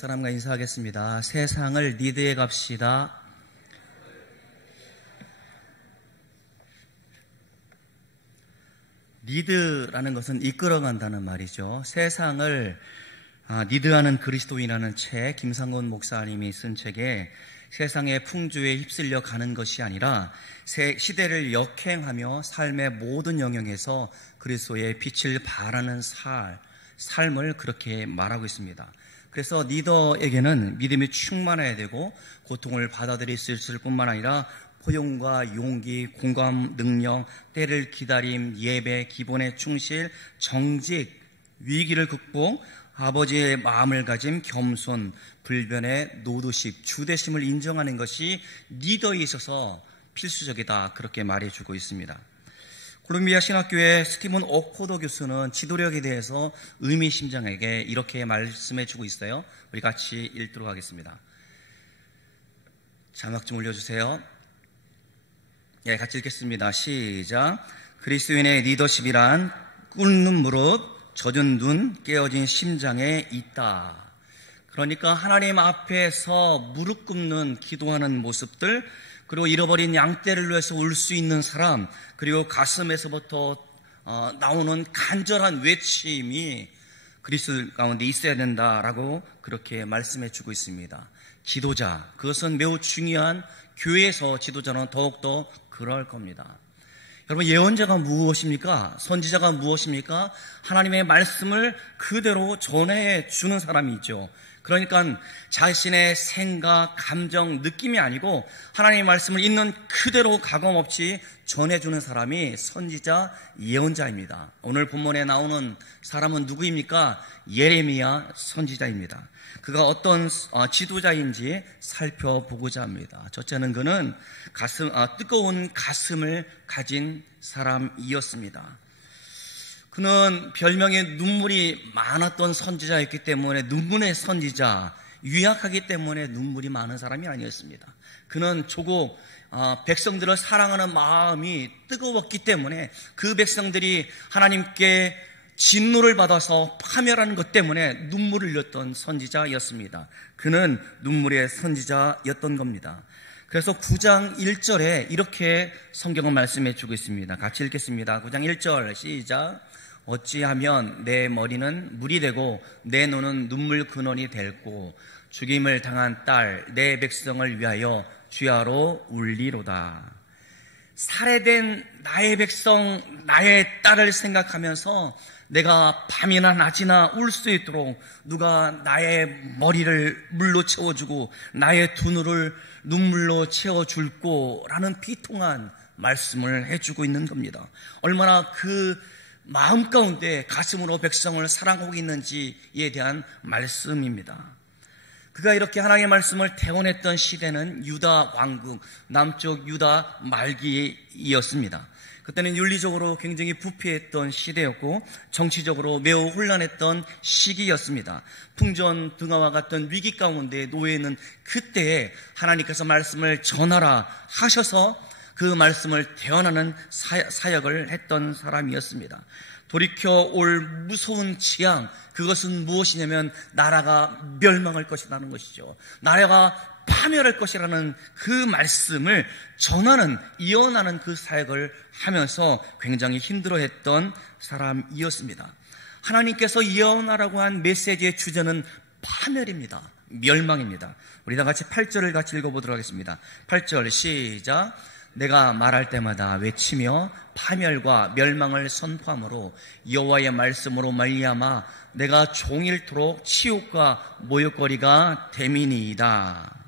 사람과 인사하겠습니다. 세상을 리드해 갑시다. 리드라는 것은 이끌어간다는 말이죠. 세상을 리드하는 그리스도인이라는 책, 김상곤 목사님이 쓴 책에 세상의 풍조에 휩쓸려 가는 것이 아니라 시대를 역행하며 삶의 모든 영역에서 그리스도의 빛을 발하는 삶을 그렇게 말하고 있습니다. 그래서 리더에게는 믿음이 충만해야 되고 고통을 받아들일 수 있을 뿐만 아니라 포용과 용기, 공감, 능력, 때를 기다림, 예배, 기본에 충실, 정직, 위기를 극복, 아버지의 마음을 가짐, 겸손, 불변의 노도식, 주대심을 인정하는 것이 리더에 있어서 필수적이다, 그렇게 말해주고 있습니다. 콜롬비아 신학교의 스티븐 오코더 교수는 지도력에 대해서 의미심장하게 이렇게 말씀해주고 있어요. 우리 같이 읽도록 하겠습니다. 자막 좀 올려주세요. 예, 같이 읽겠습니다. 시작. 그리스도인의 리더십이란 꿇는 무릎, 젖은 눈, 깨어진 심장에 있다. 그러니까 하나님 앞에서 무릎 꿇는 기도하는 모습들, 그리고 잃어버린 양떼를 위해서 울 수 있는 사람, 그리고 가슴에서부터 나오는 간절한 외침이 그리스도 가운데 있어야 된다라고 그렇게 말씀해 주고 있습니다. 지도자, 그것은 매우 중요한, 교회에서 지도자는 더욱더 그럴 겁니다. 여러분, 예언자가 무엇입니까? 선지자가 무엇입니까? 하나님의 말씀을 그대로 전해주는 사람이죠. 그러니까 자신의 생각, 감정, 느낌이 아니고 하나님의 말씀을 있는 그대로 가감없이 전해주는 사람이 선지자, 예언자입니다. 오늘 본문에 나오는 사람은 누구입니까? 예레미야 선지자입니다. 그가 어떤 지도자인지 살펴보고자 합니다. 첫째는 그는 뜨거운 가슴을 가진 사람이었습니다. 그는 별명에 눈물이 많았던 선지자였기 때문에, 눈물의 선지자, 유약하기 때문에 눈물이 많은 사람이 아니었습니다. 그는 조국 백성들을 사랑하는 마음이 뜨거웠기 때문에 그 백성들이 하나님께 진노를 받아서 파멸하는 것 때문에 눈물을 흘렸던 선지자였습니다. 그는 눈물의 선지자였던 겁니다. 그래서 9장 1절에 이렇게 성경을 말씀해 주고 있습니다. 같이 읽겠습니다. 9장 1절 시작. 어찌하면 내 머리는 물이 되고 내 눈은 눈물 근원이 될고 죽임을 당한 딸 내 백성을 위하여 주야로 울리로다. 살해된 나의 백성, 나의 딸을 생각하면서 내가 밤이나 낮이나 울 수 있도록 누가 나의 머리를 물로 채워주고 나의 두 눈을 눈물로 채워줄 거라는 비통한 말씀을 해주고 있는 겁니다. 얼마나 그 마음 가운데 가슴으로 백성을 사랑하고 있는지에 대한 말씀입니다. 그가 이렇게 하나님의 말씀을 대언했던 시대는 유다 왕국, 남쪽 유다 말기였습니다. 그때는 윤리적으로 굉장히 부패했던 시대였고 정치적으로 매우 혼란했던 시기였습니다. 풍전등화와 같은 위기 가운데 놓여 있는 그때에 하나님께서 말씀을 전하라 하셔서 그 말씀을 대언하는 사역을 했던 사람이었습니다. 돌이켜 올 무서운 재앙, 그것은 무엇이냐면 나라가 멸망할 것이라는 것이죠. 나라가 파멸할 것이라는 그 말씀을 전하는, 이언하는 그 사역을 하면서 굉장히 힘들어했던 사람이었습니다. 하나님께서 예언하라고 한 메시지의 주제는 파멸입니다. 멸망입니다. 우리 다 같이 8절을 같이 읽어보도록 하겠습니다. 8절 시작. 내가 말할 때마다 외치며 파멸과 멸망을 선포함으로 여호와의 말씀으로 말미암아 내가 종일토록 치욕과 모욕거리가 됨이니이다.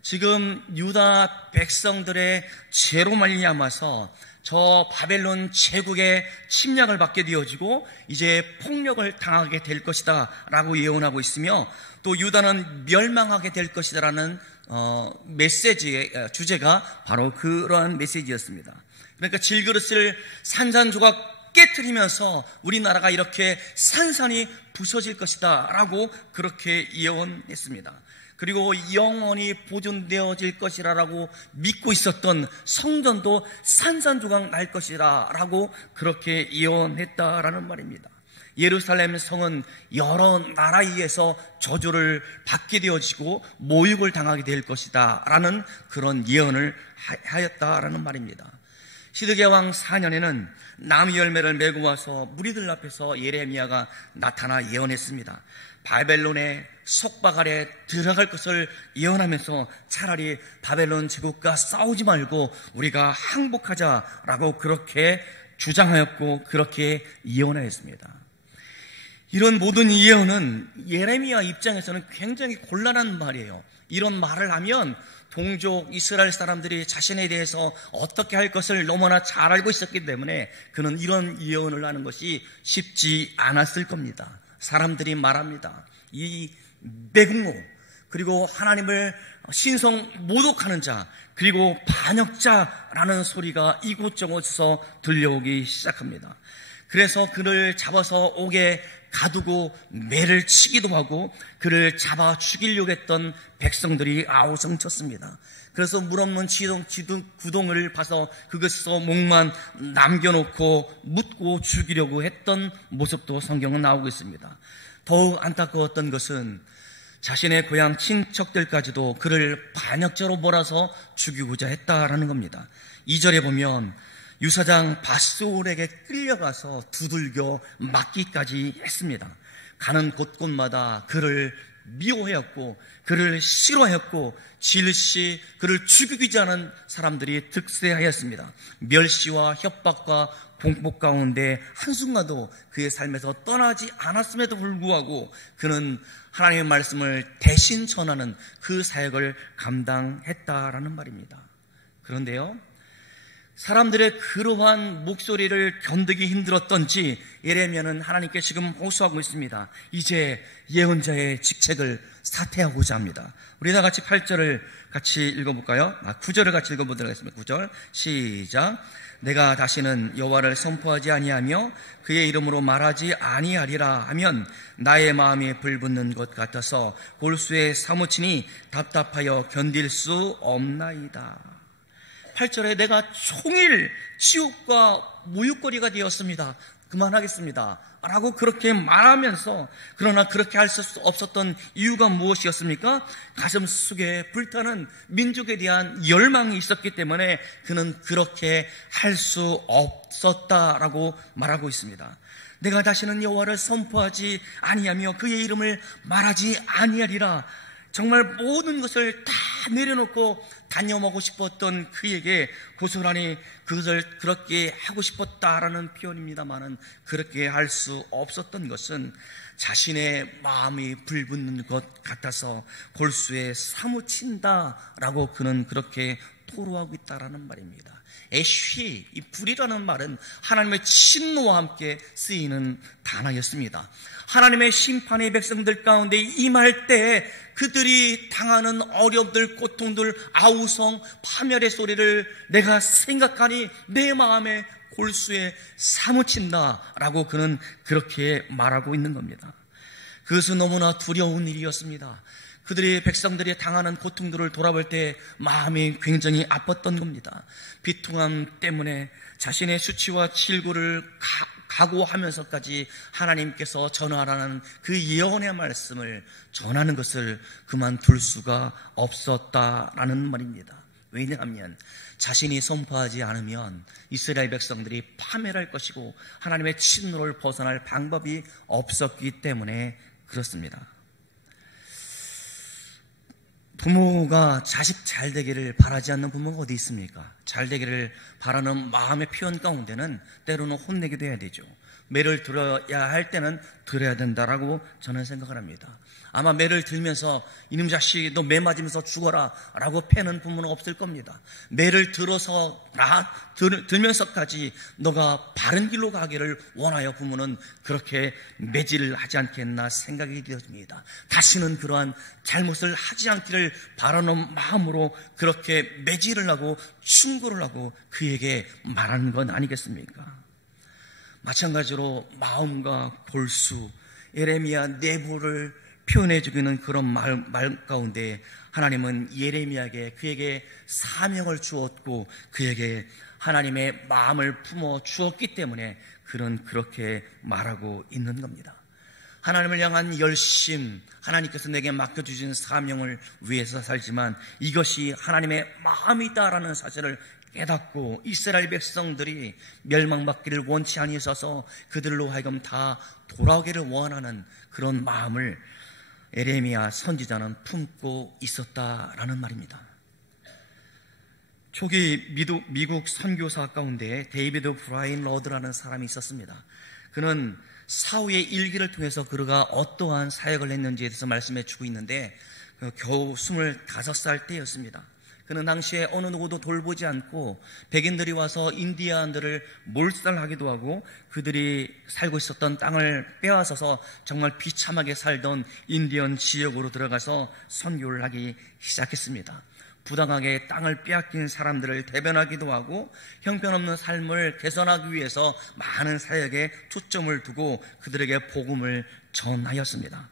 지금 유다 백성들의 죄로 말미암아서 저 바벨론 제국의 침략을 받게 되어지고 이제 폭력을 당하게 될 것이다 라고 예언하고 있으며, 또 유다는 멸망하게 될 것이다 라는 메시지의 주제가 바로 그러한 메시지였습니다. 그러니까 질그릇을 산산조각 깨트리면서 우리나라가 이렇게 산산이 부서질 것이다 라고 그렇게 예언했습니다. 그리고 영원히 보존되어질 것이라고 믿고 있었던 성전도 산산조각 날 것이라고 그렇게 예언했다라는 말입니다. 예루살렘 성은 여러 나라에서 저주를 받게 되어지고 모욕을 당하게 될 것이다 라는 그런 예언을 하였다라는 말입니다. 시드기야 왕 4년에는 나무 열매를 메고 와서 무리들 앞에서 예레미야가 나타나 예언했습니다. 바벨론의 속박 아래 들어갈 것을 예언하면서 차라리 바벨론 제국과 싸우지 말고 우리가 항복하자라고 그렇게 주장하였고 그렇게 예언하였습니다. 이런 모든 예언은 예레미야 입장에서는 굉장히 곤란한 말이에요. 이런 말을 하면 동족 이스라엘 사람들이 자신에 대해서 어떻게 할 것을 너무나 잘 알고 있었기 때문에 그는 이런 예언을 하는 것이 쉽지 않았을 겁니다. 사람들이 말합니다. 이 매국노, 그리고 하나님을 신성 모독하는 자, 그리고 반역자라는 소리가 이곳저곳에서 들려오기 시작합니다. 그래서 그를 잡아서 옥에 가두고 매를 치기도 하고 그를 잡아 죽이려고 했던 백성들이 아우성쳤습니다. 그래서 물 없는 구덩이를 파서 그것에서 목만 남겨놓고 묻고 죽이려고 했던 모습도 성경은 나오고 있습니다. 더욱 안타까웠던 것은 자신의 고향 친척들까지도 그를 반역자로 몰아서 죽이고자 했다라는 겁니다. 2절에 보면 유사장 밧솔에게 끌려가서 두들겨 맞기까지 했습니다. 가는 곳곳마다 그를 미워하였고 그를 싫어하였고 질시 그를 죽이고자 하는 사람들이 득세하였습니다. 멸시와 협박과 공포 가운데 한순간도 그의 삶에서 떠나지 않았음에도 불구하고 그는 하나님의 말씀을 대신 전하는 그 사역을 감당했다라는 말입니다. 그런데요, 사람들의 그러한 목소리를 견디기 힘들었던지 예레미야는 하나님께 지금 호소하고 있습니다. 이제 예언자의 직책을 사퇴하고자 합니다. 우리 다 같이 8절을 같이 읽어볼까요? 9절을 같이 읽어보도록 하겠습니다. 9절 시작. 내가 다시는 여호와를 선포하지 아니하며 그의 이름으로 말하지 아니하리라 하면 나의 마음이 불붙는 것 같아서 골수에 사무치니 답답하여 견딜 수 없나이다. 8절에 내가 종일 지옥과 모욕거리가 되었습니다. 그만하겠습니다 라고 그렇게 말하면서, 그러나 그렇게 할 수 없었던 이유가 무엇이었습니까? 가슴 속에 불타는 민족에 대한 열망이 있었기 때문에 그는 그렇게 할 수 없었다라고 말하고 있습니다. 내가 다시는 여호와를 선포하지 아니하며 그의 이름을 말하지 아니하리라. 정말 모든 것을 다 내려놓고 다녀오고 싶었던 그에게 고스란히 그것을 그렇게 하고 싶었다라는 표현입니다만은, 그렇게 할 수 없었던 것은 자신의 마음이 불붙는 것 같아서 골수에 사무친다라고 그는 그렇게 토로하고 있다라는 말입니다. 애쉬, 이 불이라는 말은 하나님의 진노와 함께 쓰이는 단어였습니다. 하나님의 심판의 백성들 가운데 임할 때 그들이 당하는 어려움들, 고통들, 아우성, 파멸의 소리를 내가 생각하니 내 마음에 골수에 사무친다라고 그는 그렇게 말하고 있는 겁니다. 그것은 너무나 두려운 일이었습니다. 그들의 백성들이 당하는 고통들을 돌아볼 때 마음이 굉장히 아팠던 겁니다. 비통함 때문에 자신의 수치와 칠구를 각오하면서까지 하나님께서 전하라는 그 예언의 말씀을 전하는 것을 그만둘 수가 없었다라는 말입니다. 왜냐하면 자신이 선포하지 않으면 이스라엘 백성들이 파멸할 것이고 하나님의 진노를 벗어날 방법이 없었기 때문에 그렇습니다. 부모가 자식 잘 되기를 바라지 않는 부모가 어디 있습니까? 잘 되기를 바라는 마음의 표현 가운데는 때로는 혼내기도 해야 되죠. 매를 들어야 할 때는 들어야 된다라고 저는 생각을 합니다. 아마 매를 들면서 이놈 자식 너 매 맞으면서 죽어라 라고 패는 부모는 없을 겁니다. 매를 들면서까지 너가 바른 길로 가기를 원하여 부모는 그렇게 매질을 하지 않겠나 생각이 되어집니다. 다시는 그러한 잘못을 하지 않기를 바라는 마음으로 그렇게 매질을 하고 충고를 하고 그에게 말하는 건 아니겠습니까? 마찬가지로 마음과 골수, 예레미야 내부를 표현해 주기는 그런 말 가운데 하나님은 예레미야에게 그에게 사명을 주었고 그에게 하나님의 마음을 품어 주었기 때문에 그는 그렇게 말하고 있는 겁니다. 하나님을 향한 열심, 하나님께서 내게 맡겨주신 사명을 위해서 살지만 이것이 하나님의 마음이다라는 사실을 깨닫고 이스라엘 백성들이 멸망받기를 원치 아니하셔서 그들로 하여금 다 돌아오기를 원하는 그런 마음을 에레미야 선지자는 품고 있었다라는 말입니다. 초기 미국 선교사 가운데 데이비드 브라인 러드라는 사람이 있었습니다. 그는 사후의 일기를 통해서 그가 어떠한 사역을 했는지에 대해서 말씀해 주고 있는데 겨우 25살 때였습니다. 그는 당시에 어느 누구도 돌보지 않고 백인들이 와서 인디안들을 몰살하기도 하고 그들이 살고 있었던 땅을 빼앗아서 정말 비참하게 살던 인디언 지역으로 들어가서 선교를 하기 시작했습니다. 부당하게 땅을 빼앗긴 사람들을 대변하기도 하고 형편없는 삶을 개선하기 위해서 많은 사역에 초점을 두고 그들에게 복음을 전하였습니다.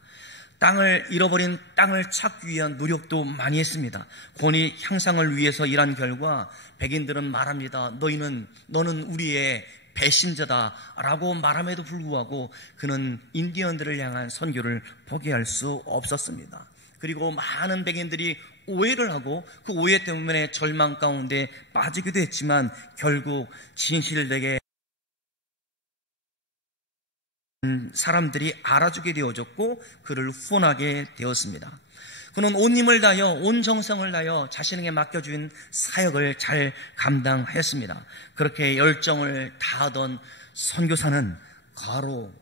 땅을 잃어버린 땅을 찾기 위한 노력도 많이 했습니다. 권위 향상을 위해서 일한 결과 백인들은 말합니다. 너는 우리의 배신자다라고 말함에도 불구하고 그는 인디언들을 향한 선교를 포기할 수 없었습니다. 그리고 많은 백인들이 오해를 하고 그 오해 때문에 절망 가운데 빠지기도 했지만 결국 진실되게 사람들이 알아주게 되어졌고 그를 후원하게 되었습니다. 그는 온 힘을 다하여 온 정성을 다하여 자신에게 맡겨준 사역을 잘 감당하였습니다. 그렇게 열정을 다하던 선교사는 과로,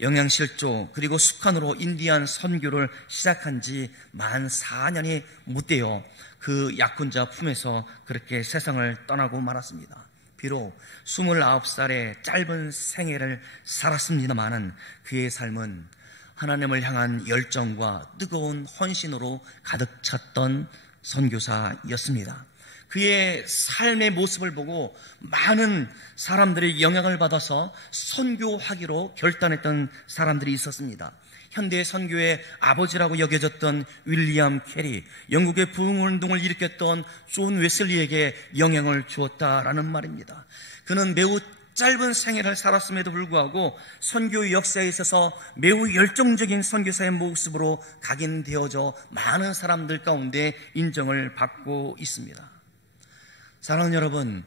영양실조 그리고 숙한으로 인디안 선교를 시작한 지 만 4년이 못 되어 그 약혼자 품에서 그렇게 세상을 떠나고 말았습니다. 비록 29살의 짧은 생애를 살았습니다마는 그의 삶은 하나님을 향한 열정과 뜨거운 헌신으로 가득 찼던 선교사였습니다. 그의 삶의 모습을 보고 많은 사람들의 영향을 받아서 선교하기로 결단했던 사람들이 있었습니다. 현대 선교의 아버지라고 여겨졌던 윌리엄 캐리, 영국의 부흥운동을 일으켰던 존 웨슬리에게 영향을 주었다라는 말입니다. 그는 매우 짧은 생애를 살았음에도 불구하고 선교 역사에 있어서 매우 열정적인 선교사의 모습으로 각인되어져 많은 사람들 가운데 인정을 받고 있습니다. 사랑하는 여러분,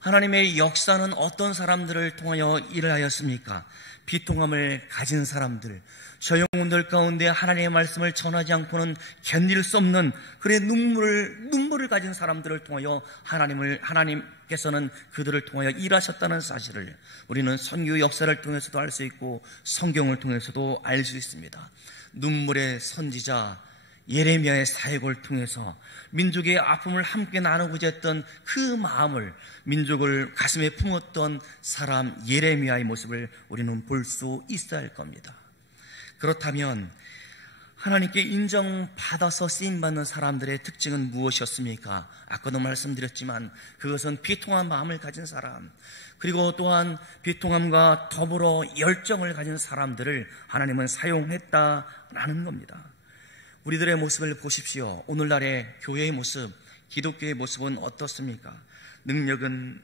하나님의 역사는 어떤 사람들을 통하여 일을 하였습니까? 비통함을 가진 사람들, 저 영혼들 가운데 하나님의 말씀을 전하지 않고는 견딜 수 없는 그의 눈물을 가진 사람들을 통하여 하나님께서는 그들을 통하여 일하셨다는 사실을 우리는 선교 역사를 통해서도 알 수 있고 성경을 통해서도 알 수 있습니다. 눈물의 선지자 예레미야의 사역을 통해서 민족의 아픔을 함께 나누고자 했던 그 마음을, 민족을 가슴에 품었던 사람 예레미야의 모습을 우리는 볼 수 있어야 할 겁니다. 그렇다면 하나님께 인정받아서 쓰임받는 사람들의 특징은 무엇이었습니까? 아까도 말씀드렸지만 그것은 비통한 마음을 가진 사람, 그리고 또한 비통함과 더불어 열정을 가진 사람들을 하나님은 사용했다라는 겁니다. 우리들의 모습을 보십시오. 오늘날의 교회의 모습, 기독교의 모습은 어떻습니까? 능력은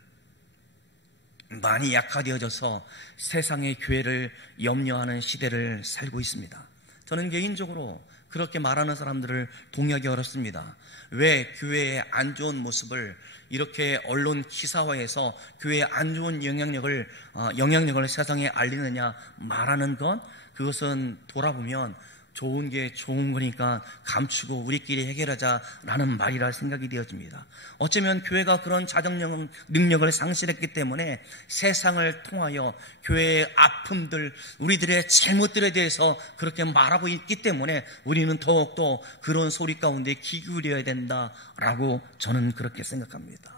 많이 약화되어져서 세상의 교회를 염려하는 시대를 살고 있습니다. 저는 개인적으로 그렇게 말하는 사람들을 동의하기 어렵습니다. 왜 교회의 안 좋은 모습을 이렇게 언론 기사화해서 교회의 안 좋은 영향력을 세상에 알리느냐 말하는 것, 그것은 돌아보면 좋은 게 좋은 거니까 감추고 우리끼리 해결하자라는 말이라 생각이 되어집니다. 어쩌면 교회가 그런 자정 능력을 상실했기 때문에 세상을 통하여 교회의 아픔들, 우리들의 잘못들에 대해서 그렇게 말하고 있기 때문에 우리는 더욱더 그런 소리 가운데 귀 기울여야 된다라고 저는 그렇게 생각합니다.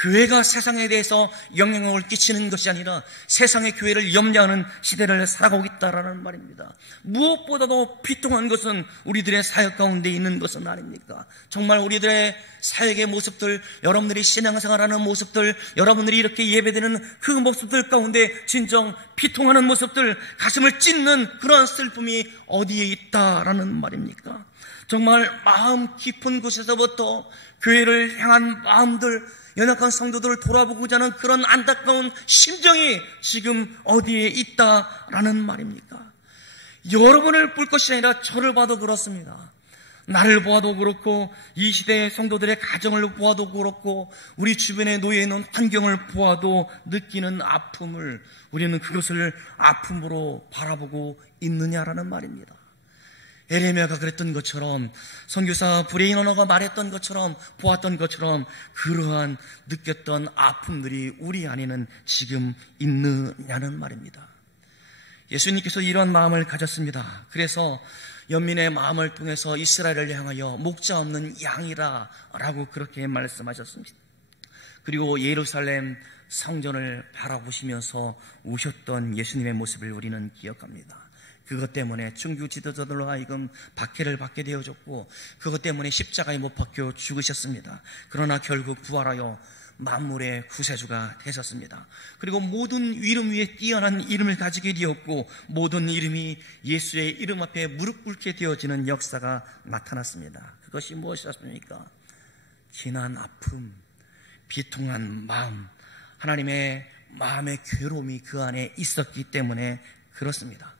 교회가 세상에 대해서 영향력을 끼치는 것이 아니라 세상의 교회를 염려하는 시대를 살아가고 있다라는 말입니다. 무엇보다도 비통한 것은 우리들의 사역 가운데 있는 것은 아닙니까? 정말 우리들의 사역의 모습들, 여러분들이 신앙생활하는 모습들, 여러분들이 이렇게 예배드리는 그 모습들 가운데 진정 비통하는 모습들, 가슴을 찢는 그러한 슬픔이 어디에 있다라는 말입니까? 정말 마음 깊은 곳에서부터 교회를 향한 마음들, 연약한 성도들을 돌아보고자 하는 그런 안타까운 심정이 지금 어디에 있다라는 말입니까? 여러분을 볼 것이 아니라 저를 봐도 그렇습니다. 나를 보아도 그렇고, 이 시대의 성도들의 가정을 보아도 그렇고, 우리 주변에 놓여 있는 환경을 보아도 느끼는 아픔을, 우리는 그것을 아픔으로 바라보고 있느냐라는 말입니다. 에레미야가 그랬던 것처럼, 선교사 브레이너가 말했던 것처럼, 보았던 것처럼 그러한 느꼈던 아픔들이 우리 안에는 지금 있느냐는 말입니다. 예수님께서 이런 마음을 가졌습니다. 그래서 연민의 마음을 통해서 이스라엘을 향하여 목자 없는 양이라 라고 그렇게 말씀하셨습니다. 그리고 예루살렘 성전을 바라보시면서 우셨던 예수님의 모습을 우리는 기억합니다. 그것 때문에 중교 지도자들로 하여금 박해를 받게 되어졌고, 그것 때문에 십자가에 못 박혀 죽으셨습니다. 그러나 결국 부활하여 만물의 구세주가 되셨습니다. 그리고 모든 이름 위에 뛰어난 이름을 가지게 되었고, 모든 이름이 예수의 이름 앞에 무릎 꿇게 되어지는 역사가 나타났습니다. 그것이 무엇이었습니까? 지난 아픔, 비통한 마음, 하나님의 마음의 괴로움이 그 안에 있었기 때문에 그렇습니다.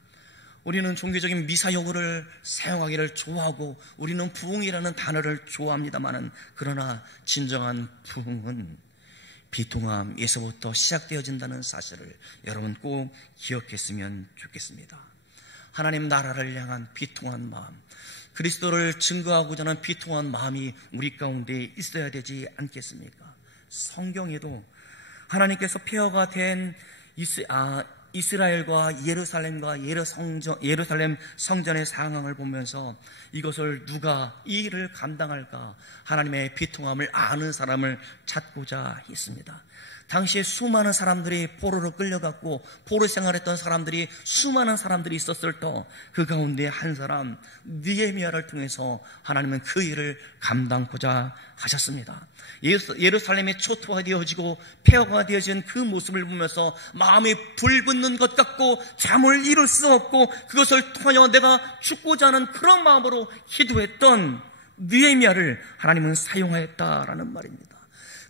우리는 종교적인 미사여구를 사용하기를 좋아하고, 우리는 부흥이라는 단어를 좋아합니다마는, 그러나 진정한 부흥은 비통함에서부터 시작되어진다는 사실을 여러분 꼭 기억했으면 좋겠습니다. 하나님 나라를 향한 비통한 마음, 그리스도를 증거하고자 하는 비통한 마음이 우리 가운데 있어야 되지 않겠습니까? 성경에도 하나님께서 폐허가 된 이스라엘과 예루살렘과 예루살렘 성전의 상황을 보면서 이것을 누가 이 일을 감당할까, 하나님의 비통함을 아는 사람을 찾고자 했습니다. 당시에 수많은 사람들이 포로로 끌려갔고, 포로 생활했던 사람들이 수많은 사람들이 있었을 때 그 가운데 한 사람 느헤미야를 통해서 하나님은 그 일을 감당하고자 하셨습니다. 예루살렘이 초토화되어지고 폐허가 되어진 그 모습을 보면서 마음이 불붙는 것 같고 잠을 이룰 수 없고, 그것을 통하여 내가 죽고자 하는 그런 마음으로 기도했던 느헤미야를 하나님은 사용하였다라는 말입니다.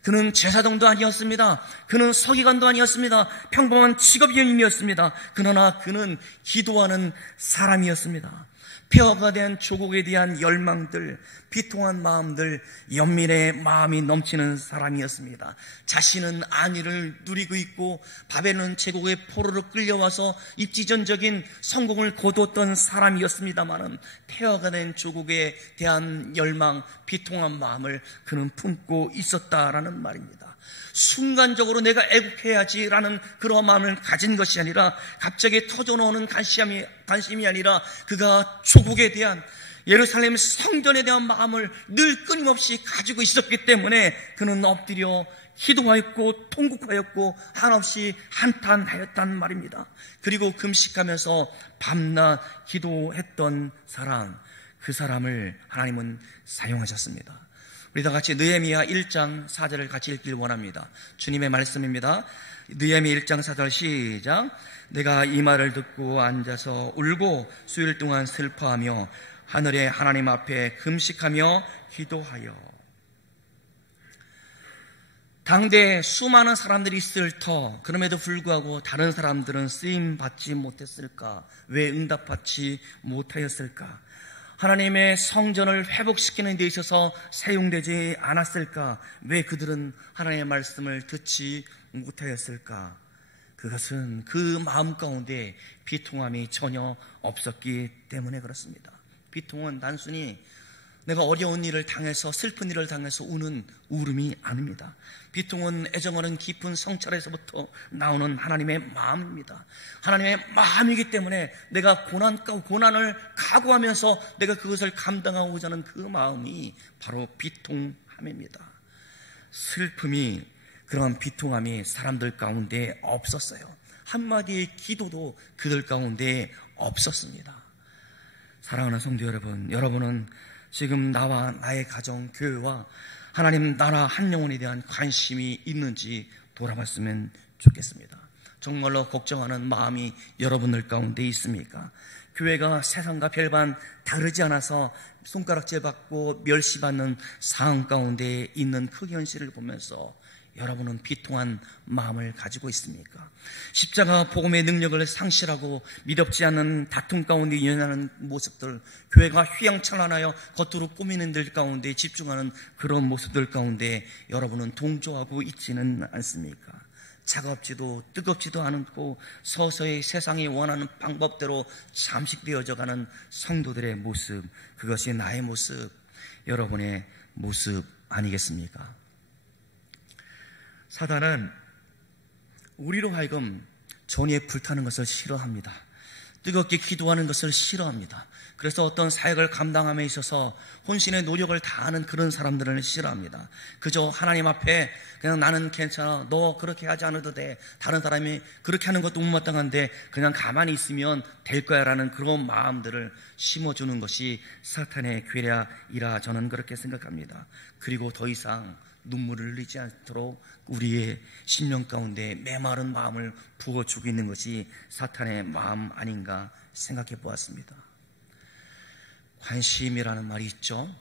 그는 제사장도 아니었습니다. 그는 서기관도 아니었습니다. 평범한 직업연인이었습니다. 그러나 그는 기도하는 사람이었습니다. 폐허가 된 조국에 대한 열망들, 비통한 마음들, 연민의 마음이 넘치는 사람이었습니다. 자신은 안위를 누리고 있고 바벨론 제국의 포로로 끌려와서 입지전적인 성공을 거두었던 사람이었습니다마는, 폐허가 된 조국에 대한 열망, 비통한 마음을 그는 품고 있었다라는 말입니다. 순간적으로 내가 애국해야지라는 그런 마음을 가진 것이 아니라, 갑자기 터져나오는 관심이 아니라, 그가 조국에 대한, 예루살렘 성전에 대한 마음을 늘 끊임없이 가지고 있었기 때문에 그는 엎드려 기도하였고 통곡하였고 한없이 한탄하였단 말입니다. 그리고 금식하면서 밤낮 기도했던 사람, 그 사람을 하나님은 사용하셨습니다. 우리 다 같이 느헤미야 1장 4절을 같이 읽길 원합니다. 주님의 말씀입니다. 느헤미야 1장 4절 시작. 내가 이 말을 듣고 앉아서 울고 수일 동안 슬퍼하며 하늘의 하나님 앞에 금식하며 기도하여. 당대에 수많은 사람들이 있을 터, 그럼에도 불구하고 다른 사람들은 쓰임 받지 못했을까? 왜 응답받지 못하였을까? 하나님의 성전을 회복시키는 데 있어서 사용되지 않았을까? 왜 그들은 하나님의 말씀을 듣지 못하였을까? 그것은 그 마음 가운데 비통함이 전혀 없었기 때문에 그렇습니다. 비통은 단순히 내가 어려운 일을 당해서, 슬픈 일을 당해서 우는 울음이 아닙니다. 비통은 애정어린 깊은 성찰에서부터 나오는 하나님의 마음입니다. 하나님의 마음이기 때문에 내가 고난을 각오하면서 내가 그것을 감당하고자 하는 그 마음이 바로 비통함입니다. 슬픔이, 그런 비통함이 사람들 가운데 없었어요. 한마디의 기도도 그들 가운데 없었습니다. 사랑하는 성도 여러분, 여러분은 지금 나와 나의 가정, 교회와 하나님 나라 한 영혼에 대한 관심이 있는지 돌아봤으면 좋겠습니다. 정말로 걱정하는 마음이 여러분들 가운데 있습니까? 교회가 세상과 별반 다르지 않아서 손가락질 받고 멸시받는 상황 가운데 있는 그 현실을 보면서 여러분은 비통한 마음을 가지고 있습니까? 십자가 복음의 능력을 상실하고 미덥지 않은 다툼 가운데 연연하는 모습들, 교회가 휘황찬란하여 겉으로 꾸미는 들 가운데 집중하는 그런 모습들 가운데 여러분은 동조하고 있지는 않습니까? 차갑지도 뜨겁지도 않고 서서히 세상이 원하는 방법대로 잠식되어져 가는 성도들의 모습, 그것이 나의 모습, 여러분의 모습 아니겠습니까? 사단은 우리로 하여금 전의에 불타는 것을 싫어합니다. 뜨겁게 기도하는 것을 싫어합니다. 그래서 어떤 사역을 감당함에 있어서 혼신의 노력을 다하는 그런 사람들을 싫어합니다. 그저 하나님 앞에 그냥 나는 괜찮아, 너 그렇게 하지 않아도 돼, 다른 사람이 그렇게 하는 것도 못마땅한데 그냥 가만히 있으면 될 거야 라는 그런 마음들을 심어주는 것이 사탄의 괴략이라 저는 그렇게 생각합니다. 그리고 더 이상 눈물을 흘리지 않도록 우리의 심령 가운데 메마른 마음을 부어주고 있는 것이 사탄의 마음 아닌가 생각해 보았습니다. 관심이라는 말이 있죠.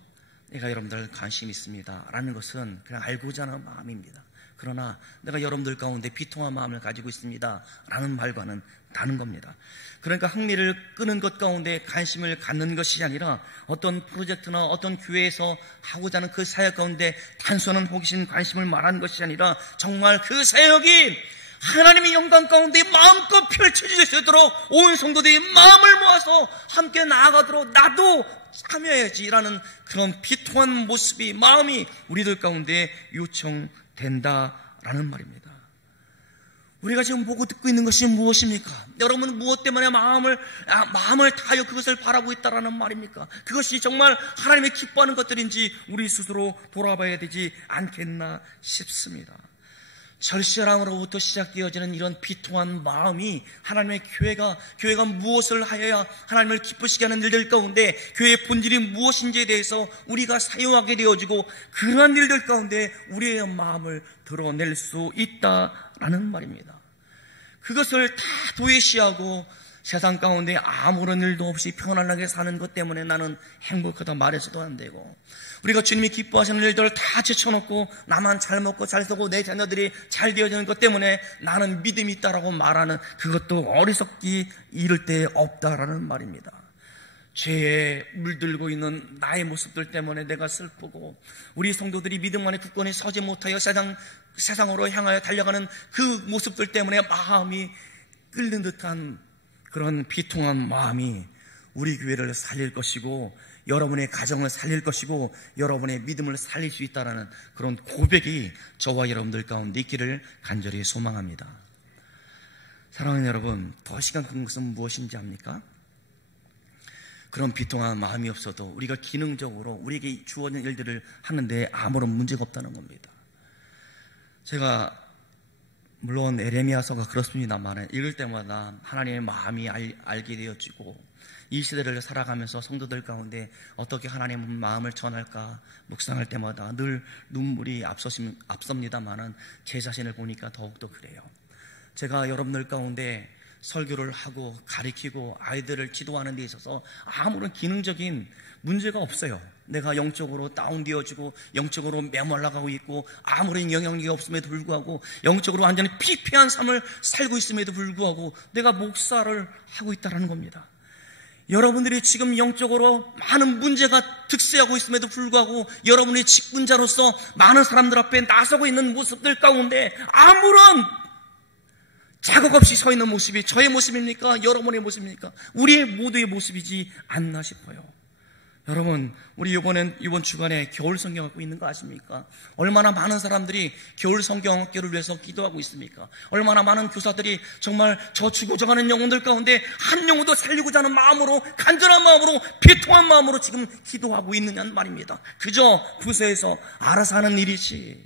내가 여러분들 관심 있습니다 라는 것은 그냥 알고자 하는 마음입니다. 그러나 내가 여러분들 가운데 비통한 마음을 가지고 있습니다 라는 말과는 다른 겁니다. 그러니까 흥미를 끄는 것 가운데 관심을 갖는 것이 아니라 어떤 프로젝트나 어떤 교회에서 하고자 하는 그 사역 가운데 단순한 호기심, 관심을 말하는 것이 아니라 정말 그 사역이 하나님의 영광 가운데 마음껏 펼쳐질 수 있도록 온 성도들이 마음을 모아서 함께 나아가도록 나도 참여해야지라는 그런 비통한 모습이, 마음이 우리들 가운데 요청된다라는 말입니다. 우리가 지금 보고 듣고 있는 것이 무엇입니까? 여러분 무엇 때문에 마음을 다하여 그것을 바라고 있다라는 말입니까? 그것이 정말 하나님의 기뻐하는 것들인지 우리 스스로 돌아봐야 되지 않겠나 싶습니다. 절실함으로부터 시작되어지는 이런 비통한 마음이 하나님의 교회가 무엇을 하여야 하나님을 기쁘시게 하는 일들 가운데 교회의 본질이 무엇인지에 대해서 우리가 사용하게 되어지고 그러한 일들 가운데 우리의 마음을 드러낼 수 있다라는 말입니다. 그것을 다 도외시하고 세상 가운데 아무런 일도 없이 편안하게 사는 것 때문에 나는 행복하다 말해서도 안 되고, 우리가 주님이 기뻐하시는 일들을 다 제쳐놓고 나만 잘 먹고 잘 살고 내 자녀들이 잘 되어지는 것 때문에 나는 믿음이 있다라고 말하는 그것도 어리석기 이를 데 없다라는 말입니다. 죄에 물들고 있는 나의 모습들 때문에 내가 슬프고, 우리 성도들이 믿음 안에 굳건히 서지 못하여 세상으로 향하여 달려가는 그 모습들 때문에 마음이 끓는 듯한 그런 비통한 마음이 우리 교회를 살릴 것이고 여러분의 가정을 살릴 것이고 여러분의 믿음을 살릴 수 있다는 그런 고백이 저와 여러분들 가운데 있기를 간절히 소망합니다. 사랑하는 여러분, 더 시간 끄는 것은 무엇인지 압니까? 그런 비통한 마음이 없어도 우리가 기능적으로 우리에게 주어진 일들을 하는데 아무런 문제가 없다는 겁니다. 제가 물론 에레미야서가 그렇습니다만 읽을 때마다 하나님의 마음이 알게 되어지고 이 시대를 살아가면서 성도들 가운데 어떻게 하나님의 마음을 전할까 묵상할 때마다 늘 눈물이 앞섭니다만 제 자신을 보니까 더욱더 그래요. 제가 여러분들 가운데 설교를 하고 가르치고 아이들을 기도하는 데 있어서 아무런 기능적인 문제가 없어요. 내가 영적으로 다운되어지고 영적으로 메말라가고 있고 아무런 영향력이 없음에도 불구하고 영적으로 완전히 피폐한 삶을 살고 있음에도 불구하고 내가 목사를 하고 있다는 겁니다. 여러분들이 지금 영적으로 많은 문제가 득세하고 있음에도 불구하고 여러분의 직분자로서 많은 사람들 앞에 나서고 있는 모습들 가운데 아무런 자각 없이 서 있는 모습이 저의 모습입니까? 여러분의 모습입니까? 우리의 모두의 모습이지 않나 싶어요. 여러분, 우리 이번 주간에 겨울 성경학교 있는 거 아십니까? 얼마나 많은 사람들이 겨울 성경학교를 위해서 기도하고 있습니까? 얼마나 많은 교사들이 정말 저 죽어져가는 영혼들 가운데 한 영혼도 살리고자 하는 마음으로, 간절한 마음으로, 비통한 마음으로 지금 기도하고 있느냐는 말입니다. 그저 부서에서 알아서 하는 일이지.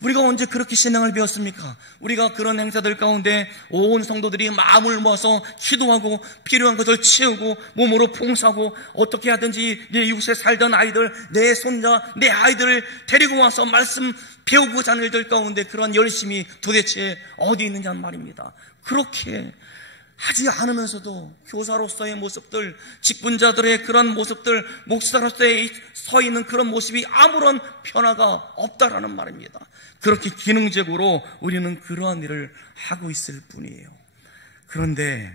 우리가 언제 그렇게 신앙을 배웠습니까? 우리가 그런 행사들 가운데 온 성도들이 마음을 모아서 기도하고 필요한 것을 채우고 몸으로 봉사하고 어떻게 하든지 내 이웃에 살던 아이들, 내 손자, 내 아이들을 데리고 와서 말씀 배우고자 하는 일들 가운데 그런 열심이 도대체 어디 있느냐는 말입니다. 그렇게 하지 않으면서도 교사로서의 모습들, 직분자들의 그런 모습들, 목사로서의 서 있는 그런 모습이 아무런 변화가 없다라는 말입니다. 그렇게 기능적으로 우리는 그러한 일을 하고 있을 뿐이에요. 그런데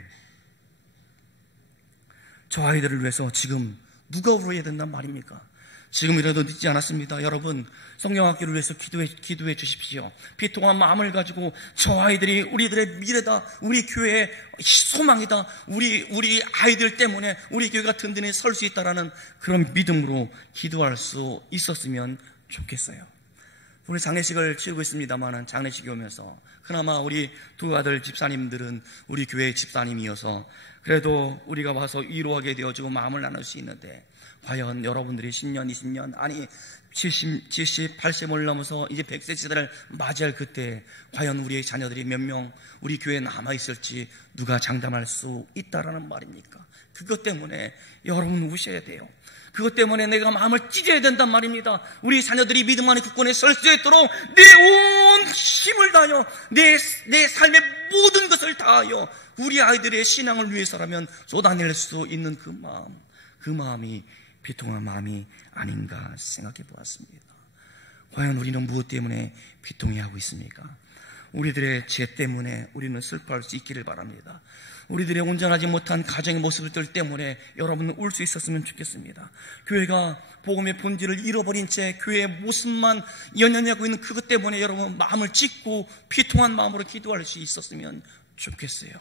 저 아이들을 위해서 지금 누가 울어야 된단 말입니까? 지금이라도 늦지 않았습니다. 여러분, 성령학교를 위해서 기도해 주십시오. 비통한 마음을 가지고 저 아이들이 우리들의 미래다, 우리 교회의 소망이다, 우리 아이들 때문에 우리 교회가 든든히 설 수 있다라는 그런 믿음으로 기도할 수 있었으면 좋겠어요. 우리 장례식을 치르고 있습니다만 장례식이 오면서 그나마 우리 두 아들 집사님들은 우리 교회의 집사님이어서 그래도 우리가 와서 위로하게 되어주고 마음을 나눌 수 있는데, 과연 여러분들이 10년, 20년, 아니 70, 80을 넘어서 이제 100세 시대를 맞이할 그때 과연 우리의 자녀들이 몇 명 우리 교회에 남아있을지 누가 장담할 수 있다라는 말입니까? 그것 때문에 여러분 우셔야 돼요. 그것 때문에 내가 마음을 찢어야 된단 말입니다. 우리 자녀들이 믿음 안에 굳건히 설 수 있도록 내 온 힘을 다하여 내 삶의 모든 것을 다하여 우리 아이들의 신앙을 위해서라면 쏟아낼 수 있는 그 마음이 비통한 마음이 아닌가 생각해 보았습니다. 과연 우리는 무엇 때문에 비통해하고 있습니까? 우리들의 죄 때문에 우리는 슬퍼할 수 있기를 바랍니다. 우리들의 온전하지 못한 가정의 모습들 때문에 여러분은 울 수 있었으면 좋겠습니다. 교회가 복음의 본질을 잃어버린 채 교회의 모습만 연연하고 있는 그것 때문에 여러분 마음을 찢고 비통한 마음으로 기도할 수 있었으면 좋겠어요.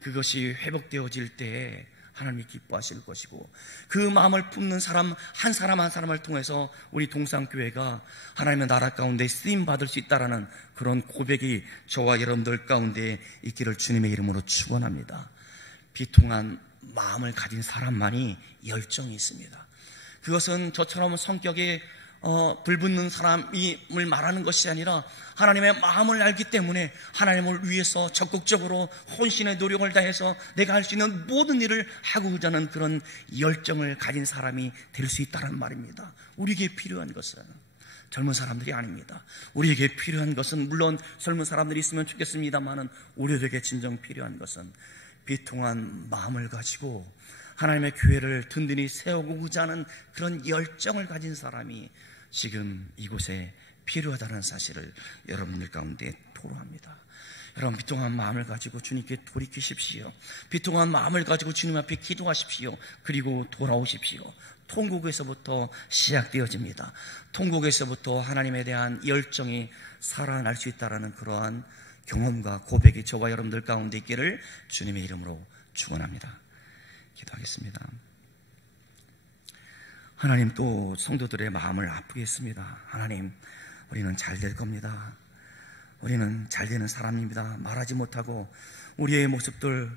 그것이 회복되어질 때에 하나님이 기뻐하실 것이고, 그 마음을 품는 사람 한 사람을 통해서 우리 동산교회가 하나님의 나라 가운데 쓰임받을 수 있다라는 그런 고백이 저와 여러분들 가운데 있기를 주님의 이름으로 축원합니다. 비통한 마음을 가진 사람만이 열정이 있습니다. 그것은 저처럼 성격이 불붙는 사람을 말하는 것이 아니라 하나님의 마음을 알기 때문에 하나님을 위해서 적극적으로 혼신의 노력을 다해서 내가 할 수 있는 모든 일을 하고자 하는 그런 열정을 가진 사람이 될 수 있다는 말입니다. 우리에게 필요한 것은 젊은 사람들이 아닙니다. 우리에게 필요한 것은 물론 젊은 사람들이 있으면 좋겠습니다만 우리에게 진정 필요한 것은 비통한 마음을 가지고 하나님의 교회를 든든히 세우고자 하는 그런 열정을 가진 사람이 지금 이곳에 필요하다는 사실을 여러분들 가운데 토로합니다. 여러분, 비통한 마음을 가지고 주님께 돌이키십시오. 비통한 마음을 가지고 주님 앞에 기도하십시오. 그리고 돌아오십시오. 통곡에서부터 시작되어집니다. 통곡에서부터 하나님에 대한 열정이 살아날 수 있다는 그러한 경험과 고백이 저와 여러분들 가운데 있기를 주님의 이름으로 축원합니다. 기도하겠습니다. 하나님, 또 성도들의 마음을 아프게 했습니다. 하나님, 우리는 잘 될 겁니다. 우리는 잘 되는 사람입니다. 말하지 못하고 우리의 모습들을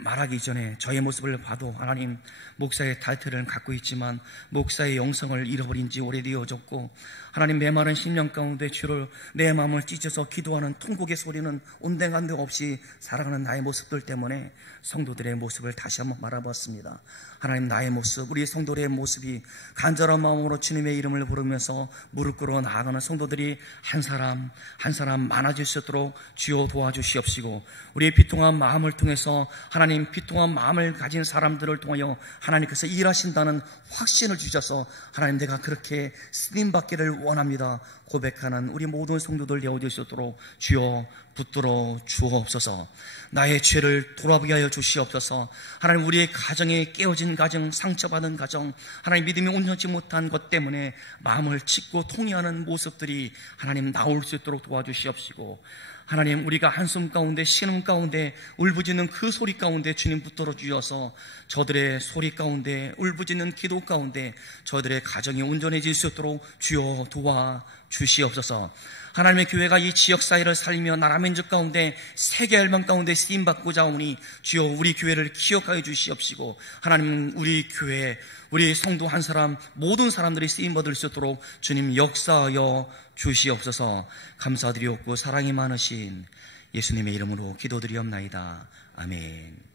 말하기 전에 저의 모습을 봐도 하나님, 목사의 타이틀을 갖고 있지만 목사의 영성을 잃어버린 지 오래되어졌고, 하나님, 메마른 심령 가운데 주를 내 마음을 찢어서 기도하는 통곡의 소리는 온데간데 없이 살아가는 나의 모습들 때문에 성도들의 모습을 다시 한번 바라봤습니다. 하나님, 나의 모습, 우리 성도들의 모습이 간절한 마음으로 주님의 이름을 부르면서 무릎 꿇어 나아가는 성도들이 한 사람 한 사람 많아질 수 있도록 주여 도와주시옵시고, 우리의 비통한 마음을 통해서 하나님, 비통한 마음을 가진 사람들을 통하여 하나님께서 일하신다는 확신을 주셔서 하나님, 내가 그렇게 쓰임받기를 원합니다 고백하는 우리 모든 성도들 되어질 수 있도록 주여 붙들어 주옵소서. 나의 죄를 돌아보게 하여 주시옵소서. 하나님, 우리의 가정에 깨어진 가정, 상처받은 가정, 하나님, 믿음이 온전치 못한 것 때문에 마음을 찢고 통회하는 모습들이 하나님 나올 수 있도록 도와주시옵시고, 하나님, 우리가 한숨 가운데 신음 가운데 울부짖는 그 소리 가운데 주님 붙들어 주셔서 저들의 소리 가운데 울부짖는 기도 가운데 저들의 가정이 온전해질 수 있도록 주여 도와주시옵소서. 하나님의 교회가 이 지역사회를 살리며 나라 민족 가운데 세계 열방 가운데 쓰임받고자 하오니 주여 우리 교회를 기억하여 주시옵시고, 하나님, 우리 교회, 우리 성도 한 사람, 모든 사람들이 쓰임받을 수 있도록 주님 역사하여 주시옵소서. 감사드리옵고 사랑이 많으신 예수님의 이름으로 기도드리옵나이다. 아멘.